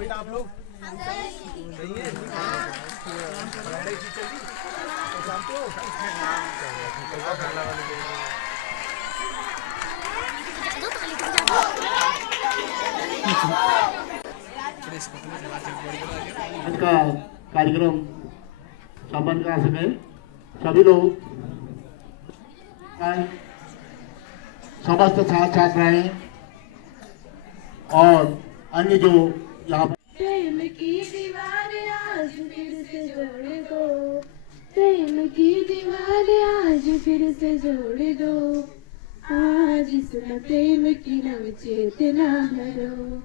बेटा आप लोग सही है? पढ़ाई ठीक चल रही तो शांति हो? आज का कार्यक्रम संपन्न करा सके सभी लोग समस्त छात्र छात्राएं और अन्य जो यहाँ प्रेम की दीवार आज फिर से जोड़ दो, प्रेम की दीवार आज फिर से जोड़ दो, आज इसमें प्रेम की नव चेतना भरो।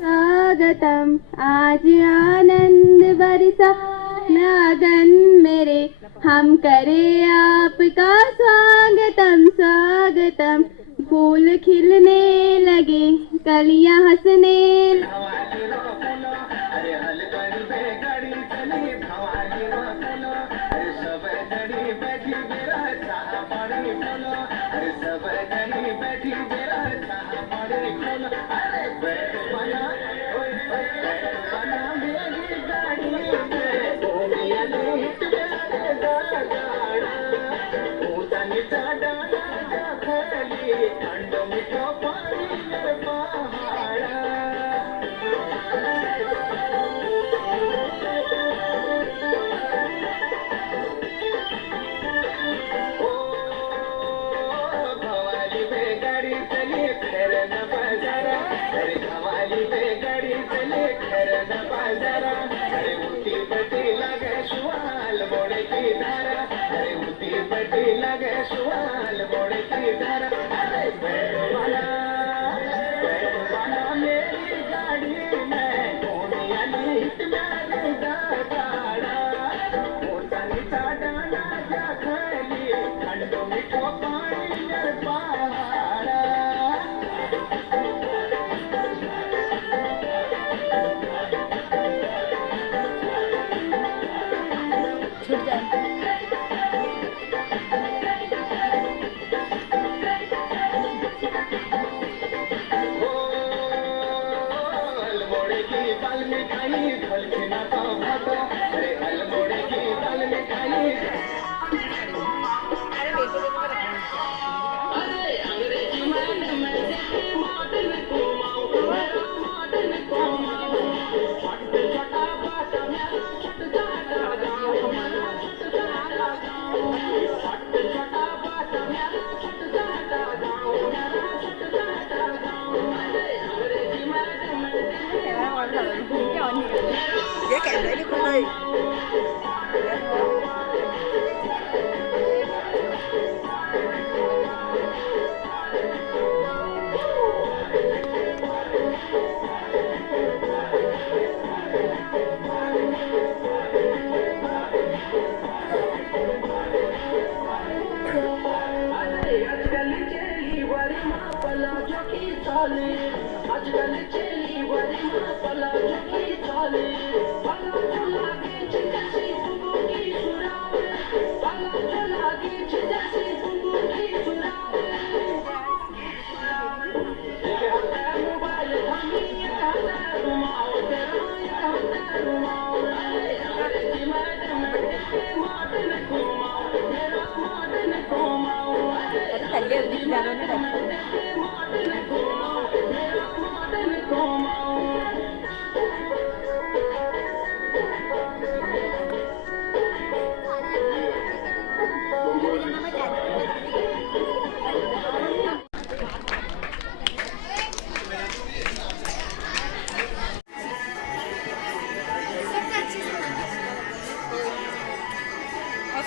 स्वागतम आज आनंद बरसा नागन मेरे, हम करे आपका स्वागतम स्वागतम। फूल खिलने लगे कलियां हंसने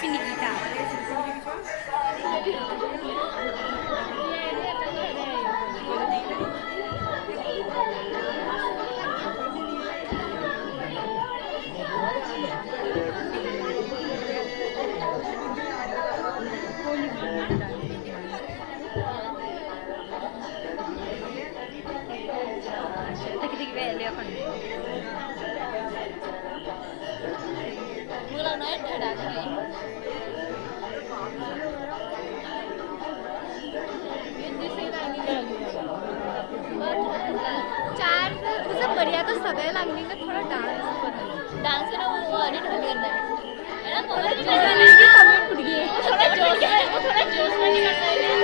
Finita. पता है लागनी का थोड़ा डांस ना वो ऑडिट करना है ना कमेंट फुट गई है थोड़ा जोश में नहीं करना है।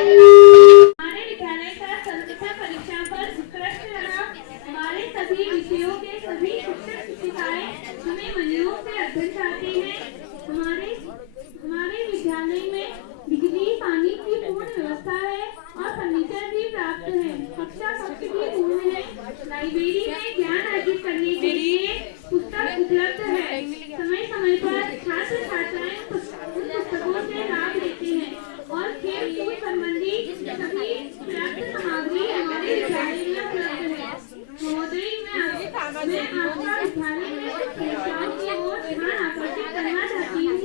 हमारे विद्यालय का संस्था परीक्षा पर उत्कृष्ट रहा। हमारे सभी विषयों के सभी शिक्षक शिक्षिकाएं हमें मनोयोग से अध्ययन चाहते हैं। हमारे विद्यालय में बिजली पानी की पूर्ण व्यवस्था है और फर्नीचर भी प्राप्त है। कक्षा कक्ष भी पूर्ण है। लाइब्रेरी में ज्ञान अर्जित करने के लिए पुस्तक उपलब्ध है। समय समय पर छात्र छात्राएं उन पुस्तकों से लाभ लेते हैं और खेल कूद संबंधी सभी पर्याप्त सामग्री हमारे विद्यालय में उपलब्ध है। महोदय, मैं आपका विद्यालय में समस्याओं की ओर ध्यान आकर्षित करना चाहती हूँ।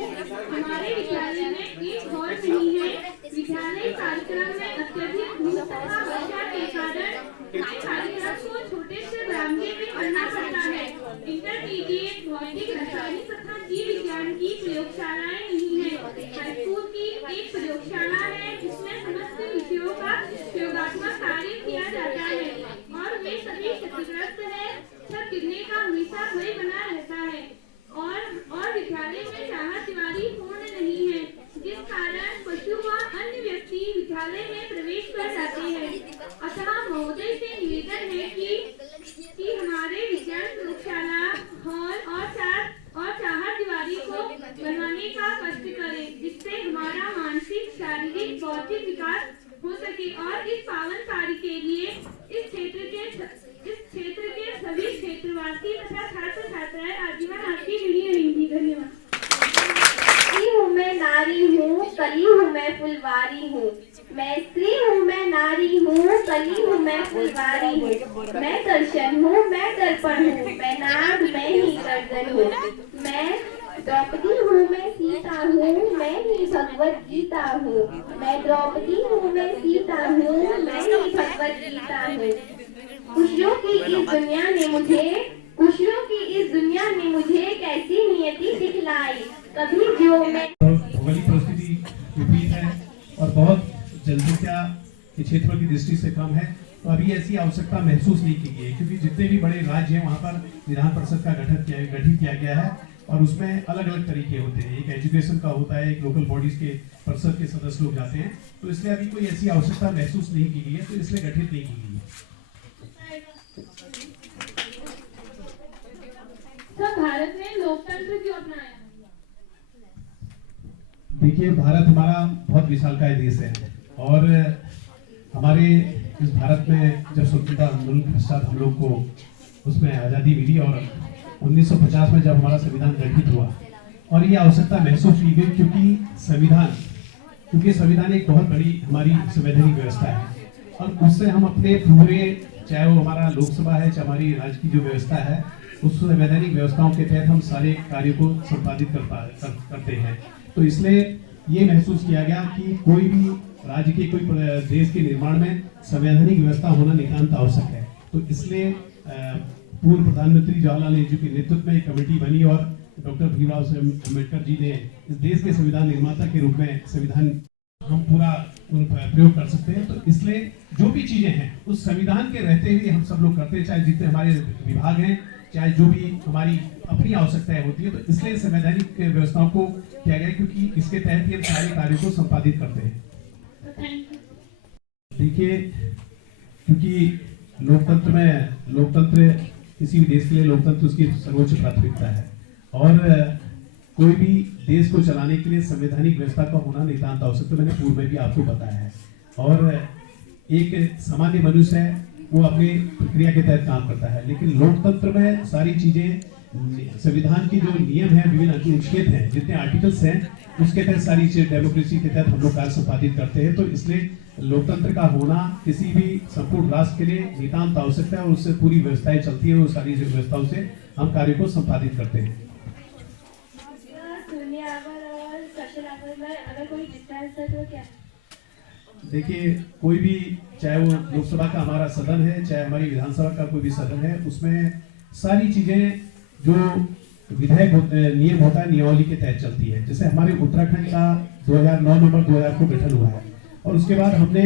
हमारे विद्यालय में एक हॉल नहीं है। विद्यालय कार्यक्रम में अत्यधिक धूप तथा वर्षा के कारण किसी कार्यक्रम को छोटे से बरामदे में करना पड़ता है। इंटरमीडिएट भौतिक रासायनिक तथा जीव विज्ञान की प्रयोगशालाएं नहीं है। हाईस्कूल की एक प्रयोगशाला है जिसमें समस्त विषयों का प्रयोगात्मक कार्य किया जाता है और वे सभी क्षतिग्रस्त है। छत गिरने का हमेशा भय बना रहता है और विद्यालय में चाहत दीवारी पूर्ण नहीं है, जिस कारण पशु व अन्य व्यक्ति विद्यालय में प्रवेश कर जाते हैं। अतः महोदय से निवेदन है कि हमारे विज्ञान प्रयोगशाला हॉल और चाहत दीवारी को बनवाने का कष्ट करें, जिससे हमारा मानसिक शारीरिक बौद्धिक विकास हो सके और इस पावन कार्य के लिए इस क्षेत्र के सभी क्षेत्रवासी तथा छात्र छात्राएं आजीवन आपकी ऋणी रहेंगी। धन्यवाद। स्त्री हूँ मैं नारी हूँ, कली हूँ मैं फुलवारी हूँ। मैं स्त्री हूँ मैं नारी हूँ, कली हूँ मैं फुलवारी हूँ। मैं दर्शन हूँ मैं दर्पण हूँ, मैं नाग मैं ही गर्दन हूँ। मैं द्रौपदी हूँ मैं सीता हूँ, मैं ही भगवत गीता हूँ। मैं द्रौपदी हूँ मैं सीता हूँ, मैं ही भगवत गीता हूँ। खुशियों की इस दुनिया ने मुझे कैसी नियति दिखलाई। कभी जो मैं भौगोलिक परिस्थिति विपरीत है और बहुत जनसंख्या के क्षेत्रों की दृष्टि से कम है, तो अभी ऐसी आवश्यकता महसूस नहीं की गई है, क्योंकि जितने भी बड़े राज्य हैं वहाँ पर विधान परिषद का गठित किया गया है और उसमें अलग अलग तरीके होते हैं। एक एजुकेशन का होता है, एक लोकल बॉडीज के परिषद के सदस्य लोग जाते हैं, तो इसलिए अभी कोई ऐसी आवश्यकता महसूस नहीं की गई है, तो इसलिए गठित नहीं की गई है। तो भारत ने लोकतंत्र क्यों अपनाया? देखिए, भारत हमारा बहुत विशालकाय देश है और हमारे इस भारत में जब स्वतंत्रता आंदोलन के पश्चात हम लोग को उसमें आज़ादी मिली और 1950 में जब हमारा संविधान गठित हुआ और ये आवश्यकता महसूस की गई, क्योंकि संविधान एक बहुत बड़ी हमारी संवैधानिक व्यवस्था है और उससे हम अपने पूरे, चाहे वो हमारा लोकसभा है चाहे हमारी राज्य की जो व्यवस्था है, उस संवैधानिक व्यवस्थाओं के तहत हम सारे कार्यों को संपादित करते हैं। तो इसलिए ये महसूस किया गया कि कोई भी राज्य के कोई देश के निर्माण में संवैधानिक व्यवस्था होना नितांत आवश्यक है। तो इसलिए पूर्व प्रधानमंत्री जवाहरलाल नेहरू के नेतृत्व में एक कमेटी बनी और डॉक्टर भीमराव अम्बेडकर जी ने इस देश के संविधान निर्माता के रूप में संविधान हम पूरा प्रयोग कर सकते हैं। तो इसलिए जो भी चीजें हैं उस संविधान के रहते हुए हम सब लोग करते हैं, चाहे जितने हमारे विभाग हैं, चाहे जो भी हमारी अपनी आवश्यकताएं होती है। तो इसलिए संवैधानिक व्यवस्थाओं को किया गया, क्योंकि इसके तहत ही हम सारे कार्यों को संपादित करते हैं। देखिए, क्योंकि लोकतंत्र किसी भी देश के लिए लोकतंत्र उसकी सर्वोच्च प्राथमिकता है और कोई भी देश को चलाने के लिए संवैधानिक व्यवस्था का होना नितांत आवश्यक, तो मैंने पूर्व में भी आपको बताया है। और एक सामान्य मनुष्य है, वो अपनी प्रक्रिया के तहत काम करता है, लेकिन लोकतंत्र में सारी चीजें, संविधान के जो नियम हैं, विभिन्न अनुच्छेद हैं, जितने आर्टिकल्स हैं, उसके तहत सारी चीजें, डेमोक्रेसी के तहत हम लोग कार्य संपादित करते हैं। तो इसलिए लोकतंत्र का होना किसी भी संपूर्ण राष्ट्र के लिए नितांत आवश्यकता है और उससे पूरी व्यवस्थाएं चलती है, वो सारी व्यवस्थाओं से हम कार्य को संपादित करते हैं। देखिए, कोई भी, चाहे वो लोकसभा का हमारा सदन है, चाहे हमारी विधानसभा का कोई भी सदन है, उसमें सारी चीजें जो विधायक नियम होता है नियमावली के तहत चलती है। जैसे हमारे उत्तराखंड का 2009 नवंबर 2000 को गठन हुआ है और उसके बाद हमने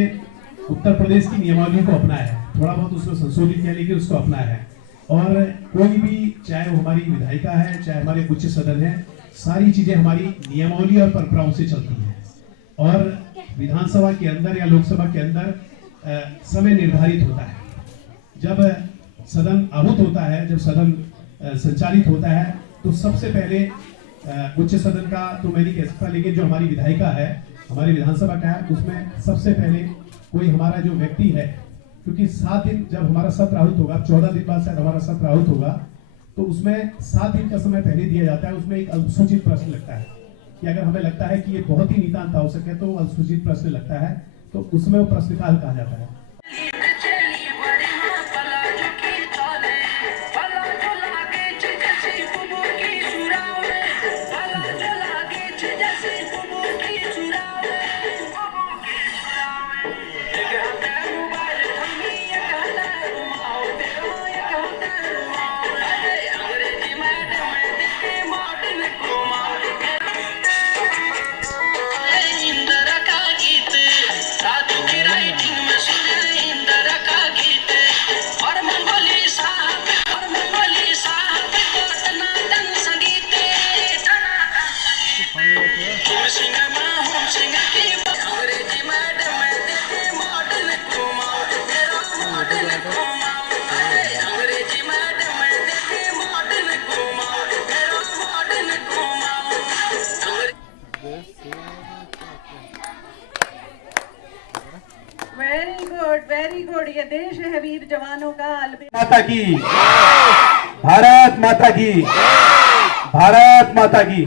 उत्तर प्रदेश की नियमावली को अपनाया है, थोड़ा बहुत उसको संशोधित किया लेकिन उसको अपनाया है। और कोई भी, चाहे वो हमारी विधायिका है, चाहे हमारे उच्च सदन है, सारी चीजें हमारी नियमावली और परंपराओं से चलती हैं। और विधानसभा के अंदर या लोकसभा के अंदर समय निर्धारित होता है। जब सदन आहूत होता है, जब सदन संचालित होता है, तो सबसे पहले उच्च सदन का तो मैं नहीं कह सकता, लेकिन जो हमारी विधायिका है, हमारी विधानसभा का है, उसमें सबसे पहले कोई हमारा जो व्यक्ति है, क्योंकि 7 दिन जब हमारा सत्र आहूत होगा, 14 दिन बाद शायद हमारा सत्र आहूत होगा, तो उसमें 7 दिन का समय पहले दिया जाता है। उसमें एक अनुसूचित प्रश्न लगता है कि अगर हमें लगता है कि ये बहुत ही नितांत आवश्यक है तो अनुसूचित प्रश्न लगता है, तो उसमें वो प्रश्नकाल कहा जाता है। Very good. ये देश है वीर जवानों का। माता की, भारत माता की, भारत माता की।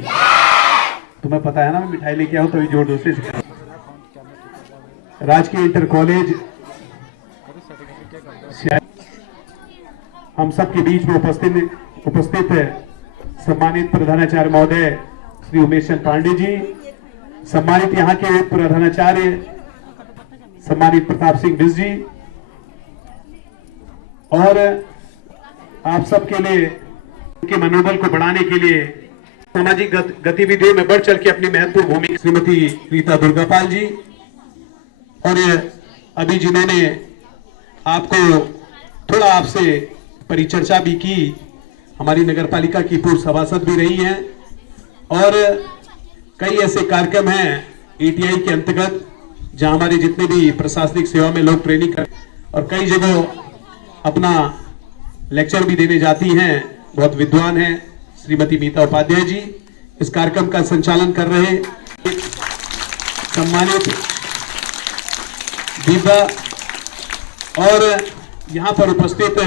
तुम्हें पता है ना, मैं मिठाई लेके आऊं तो जोर दूसरे से। राजकीय इंटर कॉलेज हम सबके बीच में उपस्थित है सम्मानित प्रधानाचार्य महोदय श्री उमेश चंद्र पांडे जी, सम्मानित यहाँ के प्रधानाचार्य सम्मानित प्रताप सिंह बिस जी, और आप सबके लिए के मनोबल को बढ़ाने के लिए सामाजिक गतिविधियों में बढ़ चढ़ के अपनी महत्वपूर्ण भूमिका श्रीमती रीता दुर्गापाल जी, और अभी जिन्होंने आपको थोड़ा आपसे परिचर्चा भी की, हमारी नगर पालिका की पूर्व सभासद भी रही हैं, और कई ऐसे कार्यक्रम हैं ETI के अंतर्गत जहां हमारे जितने भी प्रशासनिक सेवा में लोग ट्रेनिंग कर, और कई जगह अपना लेक्चर भी देने जाती हैं। बहुत विद्वान हैं श्रीमती मीता उपाध्याय जी, इस कार्यक्रम का संचालन कर रहे सम्मानित दीपा, और यहाँ पर उपस्थित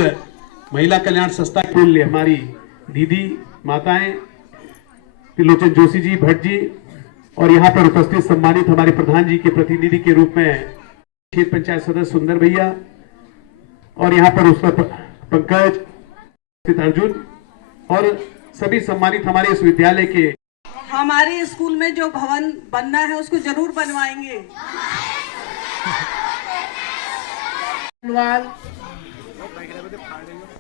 महिला कल्याण संस्था के हमारी दीदी माताएं त्रिलोचन जोशी जी, भट्ट जी, और यहाँ पर उपस्थित सम्मानित हमारे प्रधान जी के प्रतिनिधि के रूप में क्षेत्र पंचायत सदस्य सुंदर भैया, और यहाँ पर उसका पंकज, अर्जुन, और सभी सम्मानित हमारे इस विद्यालय के। हमारे स्कूल में जो भवन बनना है उसको जरूर बनवाएंगे।